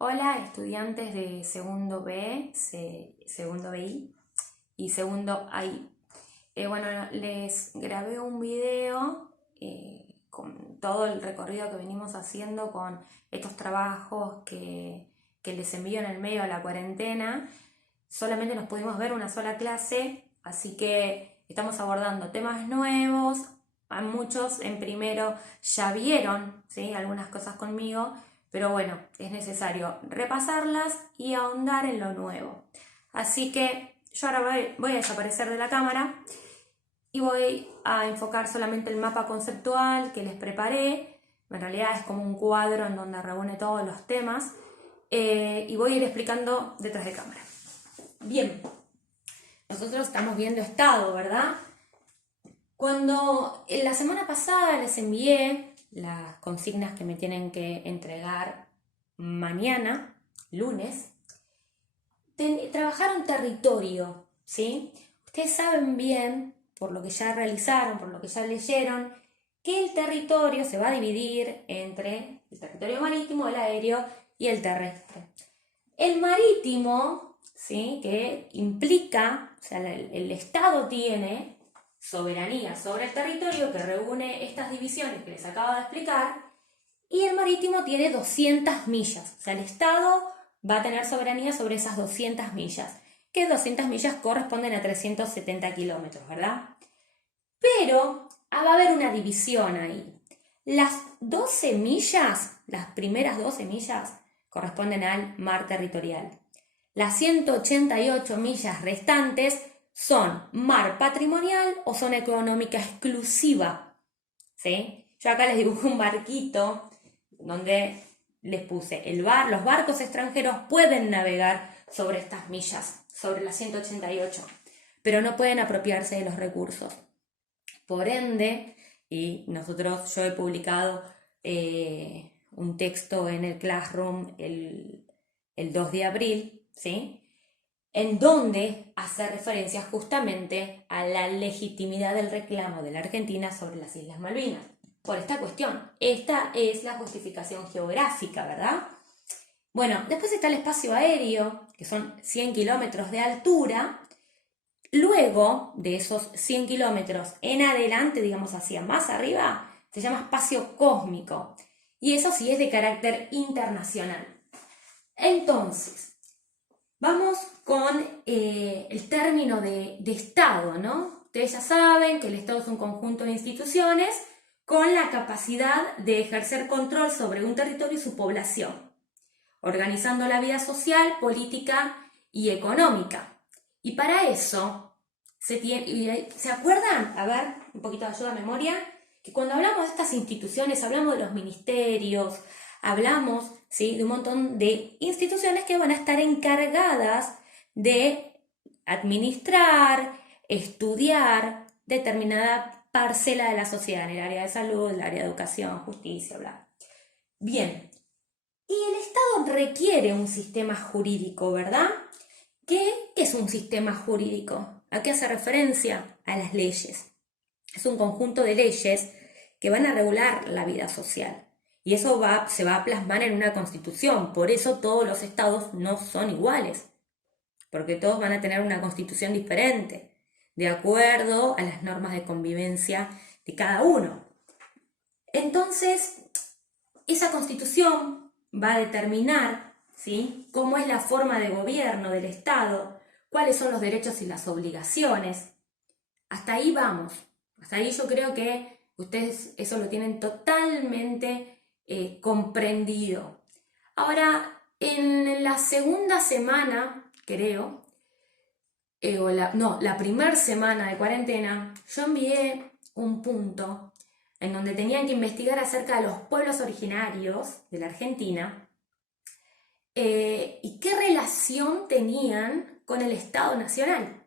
Hola, estudiantes de segundo B, segundo BI y segundo AI. Bueno, les grabé un video con todo el recorrido que venimos haciendo con estos trabajos que les envío en el medio de la cuarentena. Solamente nos pudimos ver una sola clase, así que estamos abordando temas nuevos. A muchos en primero ya vieron, ¿sí?, algunas cosas conmigo, pero bueno, es necesario repasarlas y ahondar en lo nuevo. Así que yo ahora voy a desaparecer de la cámara y voy a enfocar solamente el mapa conceptual que les preparé. En realidad es como un cuadro en donde reúne todos los temas, y voy a ir explicando detrás de cámara. Bien, nosotros estamos viendo estado, ¿verdad? Cuando en la semana pasada les envié las consignas que me tienen que entregar mañana, lunes, trabajaron territorio, ¿sí? Ustedes saben bien, por lo que ya realizaron, por lo que ya leyeron, que el territorio se va a dividir entre el territorio marítimo, el aéreo y el terrestre. El marítimo, ¿sí?, que implica, o sea, el Estado tiene soberanía sobre el territorio que reúne estas divisiones que les acabo de explicar, y el marítimo tiene 200 millas, o sea, el Estado va a tener soberanía sobre esas 200 millas, que 200 millas corresponden a 370 kilómetros, ¿verdad? Pero va a haber una división ahí. Las 12 millas, las primeras 12 millas, corresponden al mar territorial. Las 188 millas restantes son mar patrimonial o zona económica exclusiva, ¿sí? Yo acá les dibujé un barquito donde les puse los barcos extranjeros pueden navegar sobre estas millas, sobre las 188, pero no pueden apropiarse de los recursos. Por ende, yo he publicado un texto en el Classroom el 2 de abril, ¿sí?, en donde hace referencia justamente a la legitimidad del reclamo de la Argentina sobre las Islas Malvinas. Por esta cuestión, esta es la justificación geográfica, ¿verdad? Bueno, después está el espacio aéreo, que son 100 kilómetros de altura. Luego de esos 100 kilómetros en adelante, digamos hacia más arriba, se llama espacio cósmico. Y eso sí es de carácter internacional. Entonces, vamos con el término de Estado, ¿no? Ustedes ya saben que el Estado es un conjunto de instituciones con la capacidad de ejercer control sobre un territorio y su población, organizando la vida social, política y económica. Y para eso, ¿se acuerdan? A ver, un poquito de ayuda a memoria, que cuando hablamos de estas instituciones, hablamos de los ministerios, hablamos, ¿sí?, de un montón de instituciones que van a estar encargadas de administrar, estudiar determinada parcela de la sociedad, en el área de salud, el área de educación, justicia, bla. Bien, y el Estado requiere un sistema jurídico, ¿verdad? ¿Qué es un sistema jurídico? ¿A qué hace referencia? A las leyes. Es un conjunto de leyes que van a regular la vida social. Y eso se va a plasmar en una constitución. Por eso todos los estados no son iguales. Porque todos van a tener una constitución diferente, de acuerdo a las normas de convivencia de cada uno. Entonces, esa constitución va a determinar, ¿sí?, cómo es la forma de gobierno del Estado, cuáles son los derechos y las obligaciones. Hasta ahí vamos. Hasta ahí yo creo que ustedes eso lo tienen totalmente comprendido. Ahora, en la segunda semana, creo, la primera semana de cuarentena, yo envié un punto en donde tenían que investigar acerca de los pueblos originarios de la Argentina, y qué relación tenían con el Estado Nacional.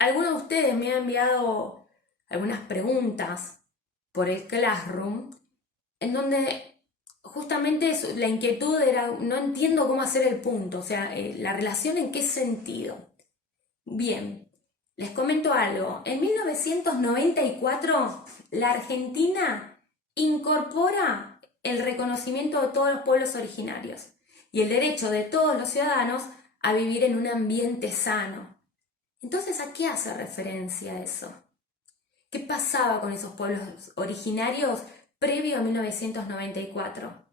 Algunos de ustedes me han enviado algunas preguntas por el Classroom, en donde justamente la inquietud era, no entiendo cómo hacer el punto, o sea, la relación en qué sentido. Bien, les comento algo. En 1994, la Argentina incorpora el reconocimiento de todos los pueblos originarios y el derecho de todos los ciudadanos a vivir en un ambiente sano. Entonces, ¿a qué hace referencia eso? ¿Qué pasaba con esos pueblos originarios previo a 1994?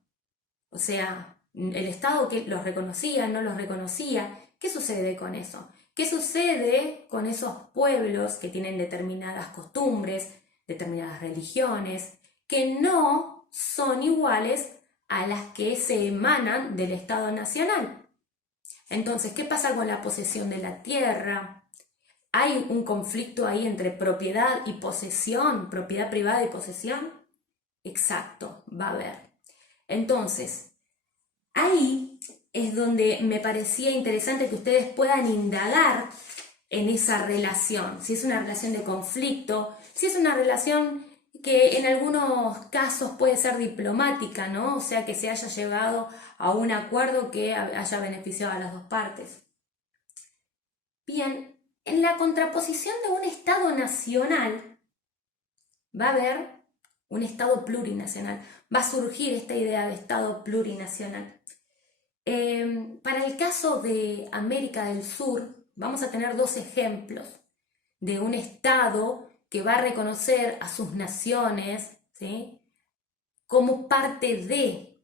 O sea, el Estado que los reconocía, no los reconocía. ¿Qué sucede con eso? ¿Qué sucede con esos pueblos que tienen determinadas costumbres, determinadas religiones, que no son iguales a las que se emanan del Estado Nacional? Entonces, ¿qué pasa con la posesión de la tierra? ¿Hay un conflicto ahí entre propiedad y posesión, propiedad privada y posesión? Exacto, va a haber. Entonces, ahí es donde me parecía interesante que ustedes puedan indagar en esa relación, si es una relación de conflicto, si es una relación que en algunos casos puede ser diplomática, ¿no? O sea, que se haya llegado a un acuerdo que haya beneficiado a las dos partes. Bien, en la contraposición de un Estado nacional va a haber un Estado plurinacional, va a surgir esta idea de Estado plurinacional. Para el caso de América del Sur, vamos a tener dos ejemplos de un Estado que va a reconocer a sus naciones, ¿sí?, como parte de.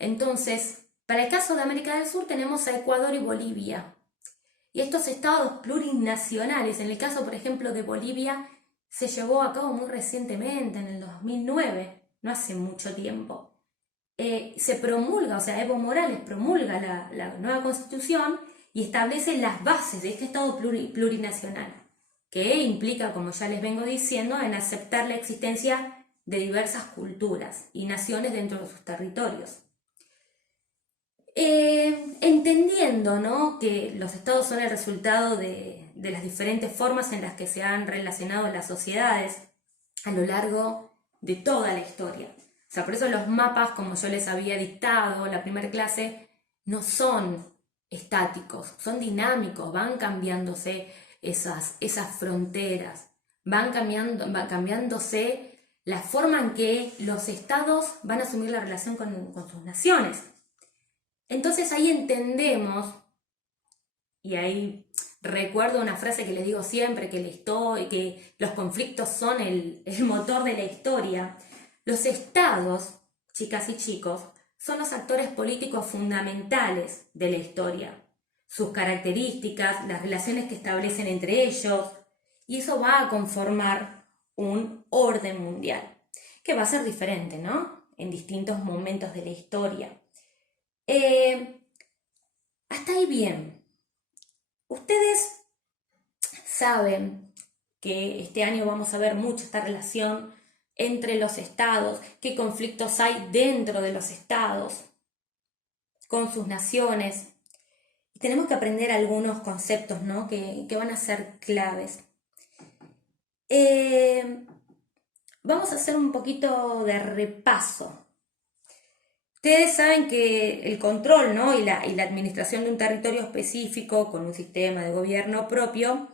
Entonces, para el caso de América del Sur tenemos a Ecuador y Bolivia. Y estos estados plurinacionales, en el caso, por ejemplo, de Bolivia, se llevó a cabo muy recientemente, en el 2009, no hace mucho tiempo. Se promulga, o sea, Evo Morales promulga la nueva constitución y establece las bases de este Estado plurinacional, que implica, como ya les vengo diciendo, en aceptar la existencia de diversas culturas y naciones dentro de sus territorios. Entendiendo, ¿no?, que los estados son el resultado de las diferentes formas en las que se han relacionado las sociedades a lo largo de toda la historia. O sea, por eso los mapas, como yo les había dictado en la primera clase, no son estáticos, son dinámicos, van cambiándose esas fronteras, van cambiándose la forma en que los estados van a asumir la relación con sus naciones. Entonces ahí entendemos, y ahí recuerdo una frase que les digo siempre, que los conflictos son el motor de la historia. Los estados, chicas y chicos, son los actores políticos fundamentales de la historia. Sus características, las relaciones que establecen entre ellos, y eso va a conformar un orden mundial, que va a ser diferente, ¿no?, en distintos momentos de la historia. Hasta ahí bien. Ustedes saben que este año vamos a ver mucho esta relación entre los estados, qué conflictos hay dentro de los estados, con sus naciones. Y tenemos que aprender algunos conceptos, ¿no?, que van a ser claves. Vamos a hacer un poquito de repaso. Ustedes saben que el control, ¿no?, y la administración de un territorio específico con un sistema de gobierno propio,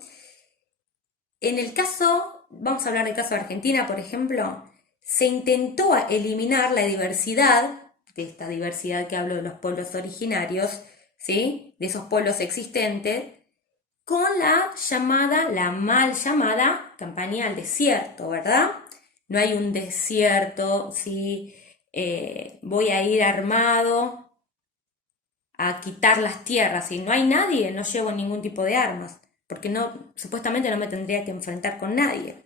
en el caso, vamos a hablar del caso de Argentina, por ejemplo, se intentó eliminar la diversidad, de esta diversidad que hablo de los pueblos originarios, ¿sí?, de esos pueblos existentes, con la mal llamada campaña al desierto, ¿verdad? No hay un desierto, ¿sí?, voy a ir armado a quitar las tierras, y no hay nadie, no llevo ningún tipo de armas, porque supuestamente no me tendría que enfrentar con nadie.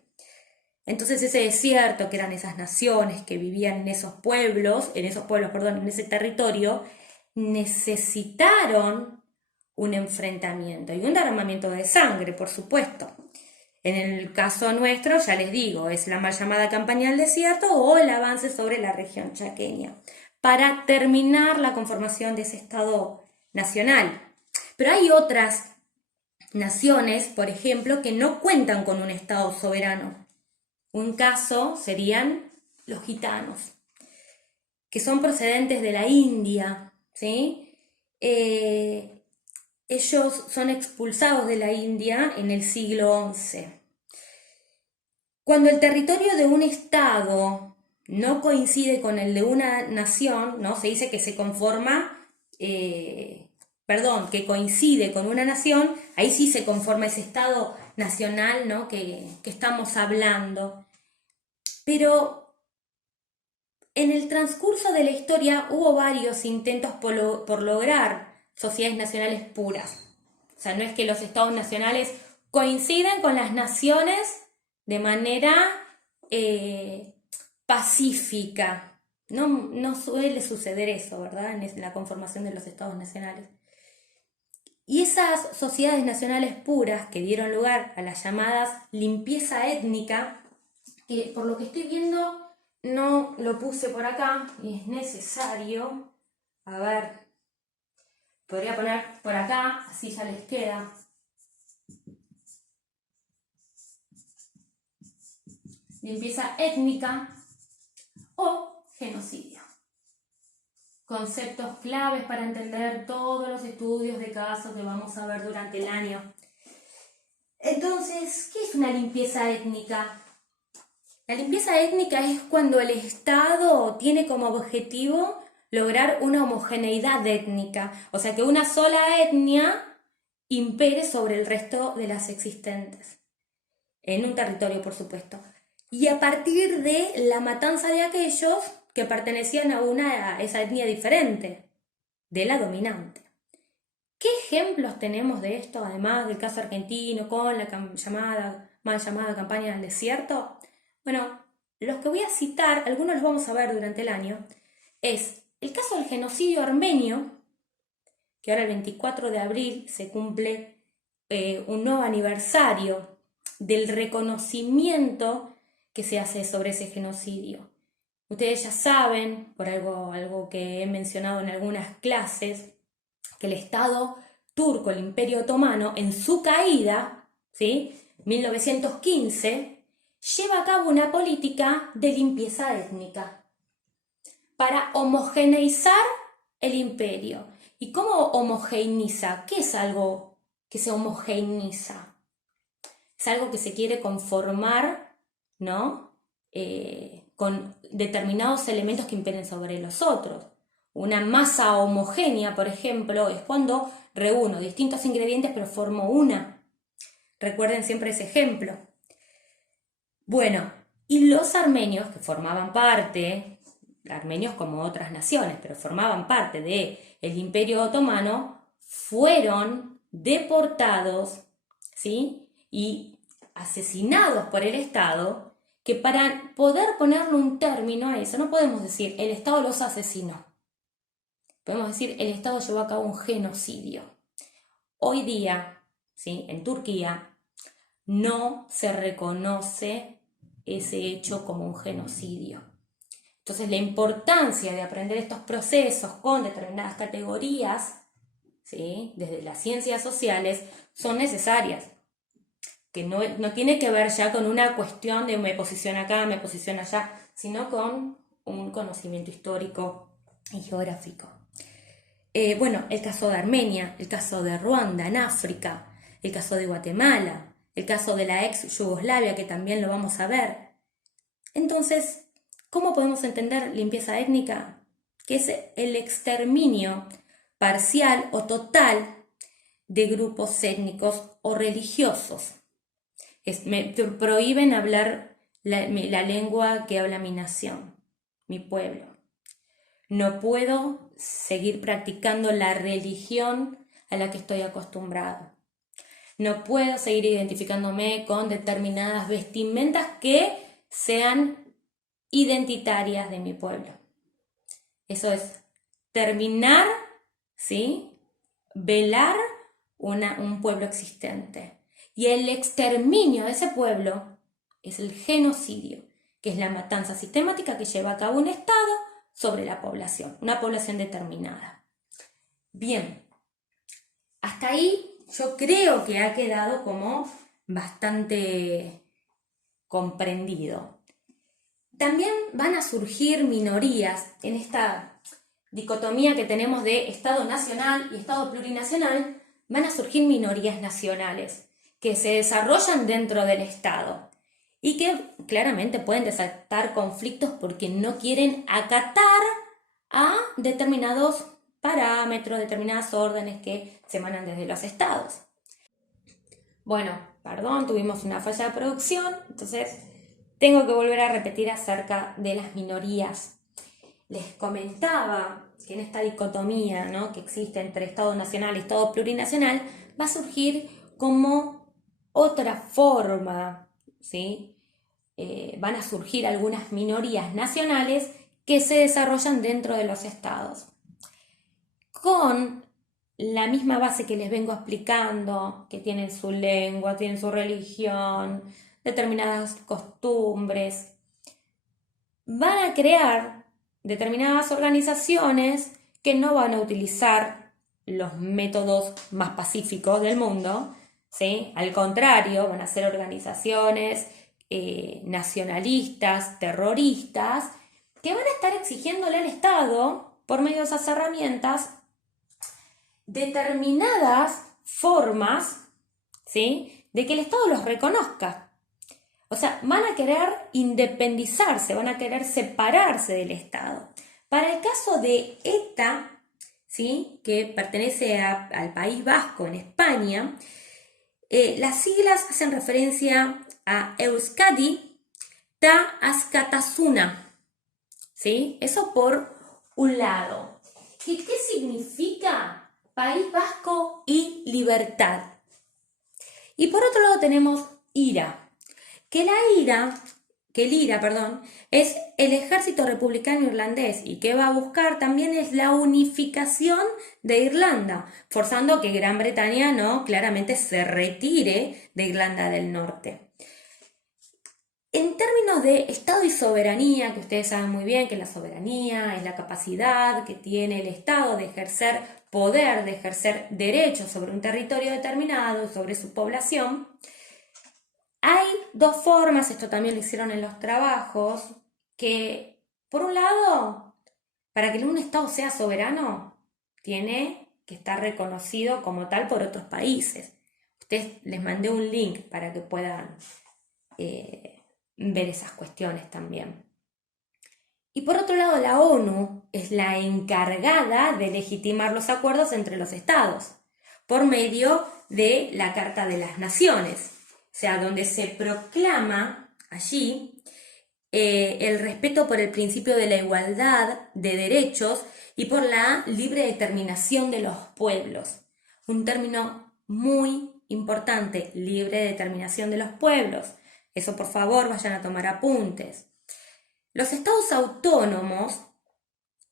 Entonces ese desierto, que eran esas naciones que vivían en esos pueblos, en ese territorio, necesitaron un enfrentamiento y un derramamiento de sangre, por supuesto. En el caso nuestro, ya les digo, es la mal llamada campaña del desierto o el avance sobre la región chaqueña, para terminar la conformación de ese Estado nacional. Pero hay otras naciones, por ejemplo, que no cuentan con un Estado soberano. Un caso serían los gitanos, que son procedentes de la India, ¿sí? Ellos son expulsados de la India en el siglo XI. Cuando el territorio de un estado no coincide con el de una nación, ¿no? Se dice que se conforma, que coincide con una nación, ahí sí se conforma ese Estado nacional, ¿no? que estamos hablando. Pero en el transcurso de la historia hubo varios intentos por lograr sociedades nacionales puras. O sea, no es que los estados nacionales coinciden con las naciones de manera pacífica. No suele suceder eso, ¿verdad? En la conformación de los estados nacionales. Y esas sociedades nacionales puras que dieron lugar a las llamadas limpieza étnica, que por lo que estoy viendo no lo puse por acá y es necesario, a ver, podría poner por acá, así ya les queda. Limpieza étnica o genocidio. Conceptos claves para entender todos los estudios de casos que vamos a ver durante el año. Entonces, ¿qué es una limpieza étnica? La limpieza étnica es cuando el Estado tiene como objetivo lograr una homogeneidad étnica, o sea, que una sola etnia impere sobre el resto de las existentes, en un territorio, por supuesto. Y a partir de la matanza de aquellos que pertenecían a esa etnia diferente, de la dominante. ¿Qué ejemplos tenemos de esto, además del caso argentino con la mal llamada campaña del desierto? Bueno, los que voy a citar, algunos los vamos a ver durante el año, es el caso del genocidio armenio, que ahora el 24 de abril se cumple un nuevo aniversario del reconocimiento que se hace sobre ese genocidio. Ustedes ya saben, por algo que he mencionado en algunas clases, que el Estado turco, el Imperio Otomano, en su caída, ¿sí? 1915, lleva a cabo una política de limpieza étnica para homogeneizar el imperio. ¿Y cómo homogeneiza? ¿Qué es algo que se homogeneiza? Es algo que se quiere conformar, ¿no? Con determinados elementos que imperen sobre los otros. Una masa homogénea, por ejemplo, es cuando reúno distintos ingredientes pero formo una. Recuerden siempre ese ejemplo. Bueno, y los armenios, que formaban parte, armenios como otras naciones, pero formaban parte del Imperio Otomano, fueron deportados, ¿sí? Y asesinados por el Estado, que para poder ponerle un término a eso, no podemos decir el Estado los asesinó. Podemos decir el Estado llevó a cabo un genocidio. Hoy día, ¿sí? En Turquía, no se reconoce ese hecho como un genocidio. Entonces, la importancia de aprender estos procesos con determinadas categorías, ¿sí? Desde las ciencias sociales, son necesarias. Que no tiene que ver ya con una cuestión de me posiciono acá, me posiciono allá, sino con un conocimiento histórico y geográfico. Bueno, el caso de Armenia, el caso de Ruanda en África, el caso de Guatemala, el caso de la ex Yugoslavia, que también lo vamos a ver. Entonces, ¿cómo podemos entender limpieza étnica? Que es el exterminio parcial o total de grupos étnicos o religiosos. Me prohíben hablar la lengua que habla mi nación, mi pueblo. No puedo seguir practicando la religión a la que estoy acostumbrado. No puedo seguir identificándome con determinadas vestimentas que sean identitarias de mi pueblo. Eso es terminar, ¿sí? Velar un pueblo existente. Y el exterminio de ese pueblo es el genocidio, que es la matanza sistemática que lleva a cabo un Estado sobre la población, una población determinada. Bien, hasta ahí yo creo que ha quedado como bastante comprendido. También van a surgir minorías en esta dicotomía que tenemos de Estado nacional y Estado plurinacional. Van a surgir minorías nacionales que se desarrollan dentro del Estado y que claramente pueden desatar conflictos porque no quieren acatar a determinados parámetros, determinadas órdenes que se emanan desde los estados. Bueno, perdón, tuvimos una falla de producción, entonces tengo que volver a repetir acerca de las minorías. Les comentaba que en esta dicotomía, ¿no?, que existe entre Estado nacional y Estado plurinacional, va a surgir como otra forma, ¿sí? Van a surgir algunas minorías nacionales que se desarrollan dentro de los estados. Con la misma base que les vengo explicando, que tienen su lengua, tienen su religión, determinadas costumbres, van a crear determinadas organizaciones que no van a utilizar los métodos más pacíficos del mundo, ¿sí? Al contrario, van a ser organizaciones nacionalistas, terroristas, que van a estar exigiéndole al Estado, por medio de esas herramientas, determinadas formas, ¿sí?, de que el Estado los reconozca. O sea, van a querer independizarse, van a querer separarse del Estado. Para el caso de ETA, ¿sí?, que pertenece al País Vasco en España, las siglas hacen referencia a Euskadi ta Askatasuna, ¿sí? Eso por un lado. ¿Y qué significa País Vasco y libertad? Y por otro lado tenemos IRA, que el IRA, perdón, es el Ejército Republicano Irlandés y que va a buscar también es la unificación de Irlanda, forzando que Gran Bretaña no claramente se retire de Irlanda del Norte. En términos de Estado y soberanía, que ustedes saben muy bien que la soberanía es la capacidad que tiene el Estado de ejercer poder, de ejercer derechos sobre un territorio determinado, sobre su población, hay dos formas, esto también lo hicieron en los trabajos, que por un lado, para que un Estado sea soberano, tiene que estar reconocido como tal por otros países. Ustedes les mandé un link para que puedan ver esas cuestiones también. Y por otro lado, la ONU es la encargada de legitimar los acuerdos entre los estados por medio de la Carta de las Naciones, o sea, donde se proclama allí el respeto por el principio de la igualdad de derechos y por la libre determinación de los pueblos. Un término muy importante, libre determinación de los pueblos. Eso, por favor, vayan a tomar apuntes. Los estados autónomos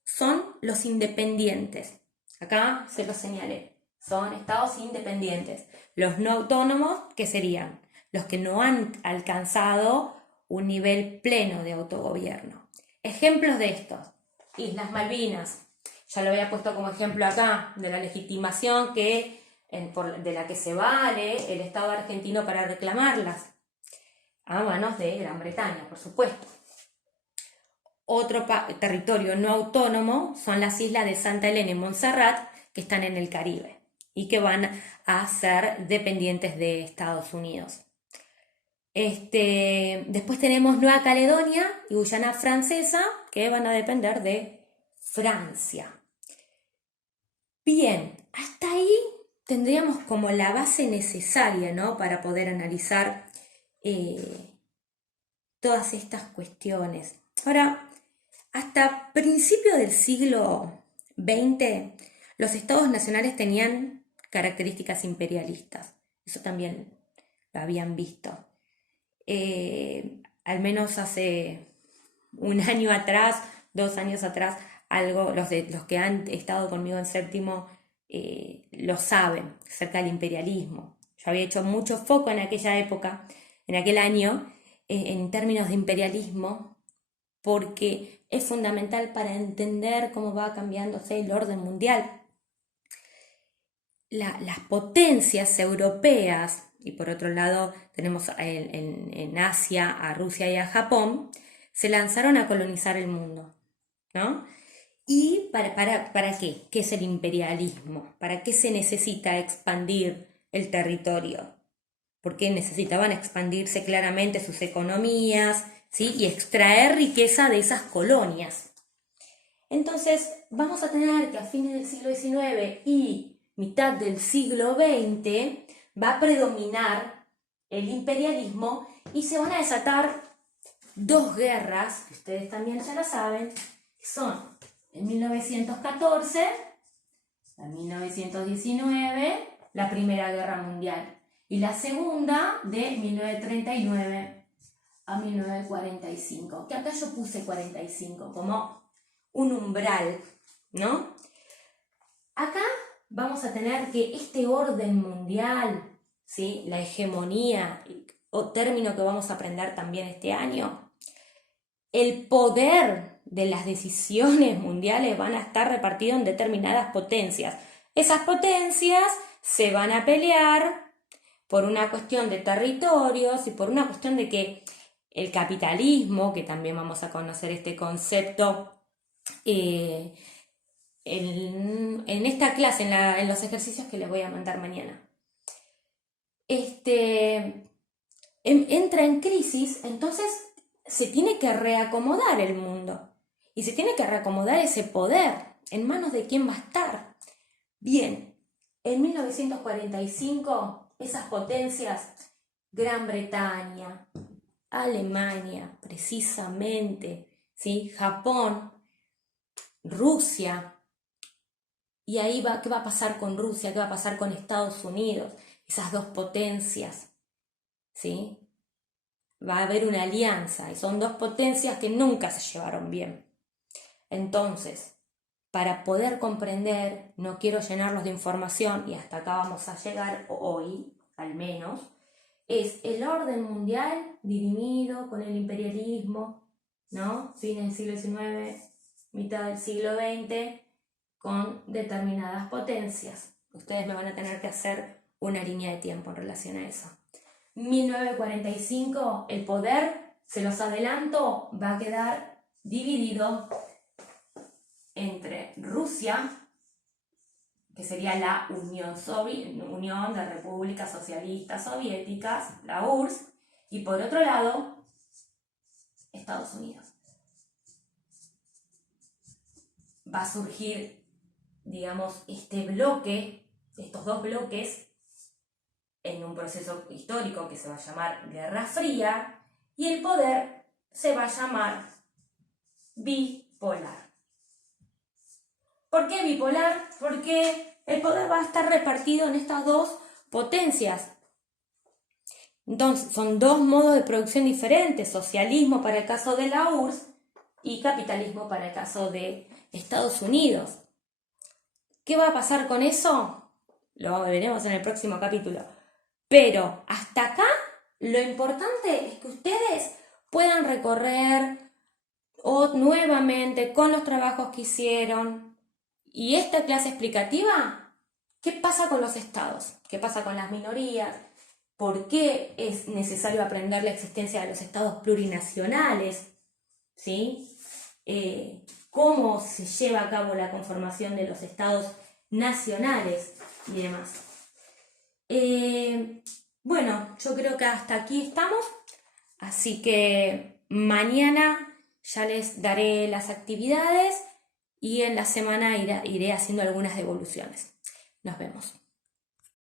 son los independientes. Acá se los señalé. Son estados independientes. Los no autónomos, ¿qué serían? Los que no han alcanzado un nivel pleno de autogobierno. Ejemplos de estos. Islas Malvinas. Ya lo había puesto como ejemplo acá, de la legitimación de la que se vale el Estado argentino para reclamarlas. A manos de Gran Bretaña, por supuesto. Otro territorio no autónomo son las islas de Santa Elena y Montserrat, que están en el Caribe y que van a ser dependientes de Estados Unidos. Después tenemos Nueva Caledonia y Guyana Francesa, que van a depender de Francia. Bien, hasta ahí tendríamos como la base necesaria, ¿no?, para poder analizar todas estas cuestiones. Ahora, hasta principios del siglo XX, los estados nacionales tenían características imperialistas. Eso también lo habían visto. Al menos hace un año atrás, 2 años atrás, los que han estado conmigo en séptimo lo saben, acerca del imperialismo. Yo había hecho mucho foco en aquella época, en aquel año, en términos de imperialismo, porque es fundamental para entender cómo va cambiándose el orden mundial. Las potencias europeas, y por otro lado tenemos en Asia a Rusia y a Japón, se lanzaron a colonizar el mundo, ¿no? ¿Y para qué? ¿Qué es el imperialismo? ¿Para qué se necesita expandir el territorio? porque necesitaban expandirse claramente sus economías, ¿sí? Y extraer riqueza de esas colonias. Entonces, vamos a tener que a fines del siglo XIX y mitad del siglo XX va a predominar el imperialismo y se van a desatar dos guerras, que ustedes también ya lo saben, que son en 1914 a 1919, la Primera Guerra Mundial, y la segunda de 1939 a 1945, que acá yo puse 45 como un umbral, ¿no? Acá vamos a tener que este orden mundial, ¿sí? La hegemonía, o término que vamos a aprender también este año, el poder de las decisiones mundiales van a estar repartidos en determinadas potencias. Esas potencias se van a pelear por una cuestión de territorios y por una cuestión de que el capitalismo, que también vamos a conocer este concepto en esta clase, en los ejercicios que les voy a mandar mañana, entra en crisis, entonces se tiene que reacomodar el mundo y se tiene que reacomodar ese poder. ¿En manos de quién va a estar? Bien, en 1945 esas potencias, Gran Bretaña, Alemania, precisamente, ¿sí? Japón, Rusia, y ahí ¿qué va a pasar con Rusia? ¿Qué va a pasar con Estados Unidos? Esas dos potencias, ¿sí? Va a haber una alianza y son dos potencias que nunca se llevaron bien. Entonces, para poder comprender, no quiero llenarlos de información y hasta acá vamos a llegar hoy, al menos, es el orden mundial dirimido con el imperialismo, ¿no? Fin del siglo XIX, mitad del siglo XX, con determinadas potencias. Ustedes me van a tener que hacer una línea de tiempo en relación a eso. 1945, el poder, se los adelanto, va a quedar dividido entre Rusia, que sería la Unión de Repúblicas Socialistas Soviéticas, la URSS, y por otro lado, Estados Unidos. Va a surgir, digamos, estos dos bloques, en un proceso histórico que se va a llamar Guerra Fría, y el poder se va a llamar bipolar. ¿Por qué bipolar? Porque el poder va a estar repartido en estas dos potencias. Entonces, son dos modos de producción diferentes: socialismo para el caso de la URSS y capitalismo para el caso de Estados Unidos. ¿Qué va a pasar con eso? Lo veremos en el próximo capítulo. Pero hasta acá lo importante es que ustedes puedan recorrer nuevamente con los trabajos que hicieron y esta clase explicativa, ¿qué pasa con los estados? ¿Qué pasa con las minorías? ¿Por qué es necesario aprender la existencia de los estados plurinacionales? ¿Sí? ¿Cómo se lleva a cabo la conformación de los estados nacionales y demás? Bueno, yo creo que hasta aquí estamos, así que mañana ya les daré las actividades y en la semana iré haciendo algunas devoluciones. Nos vemos.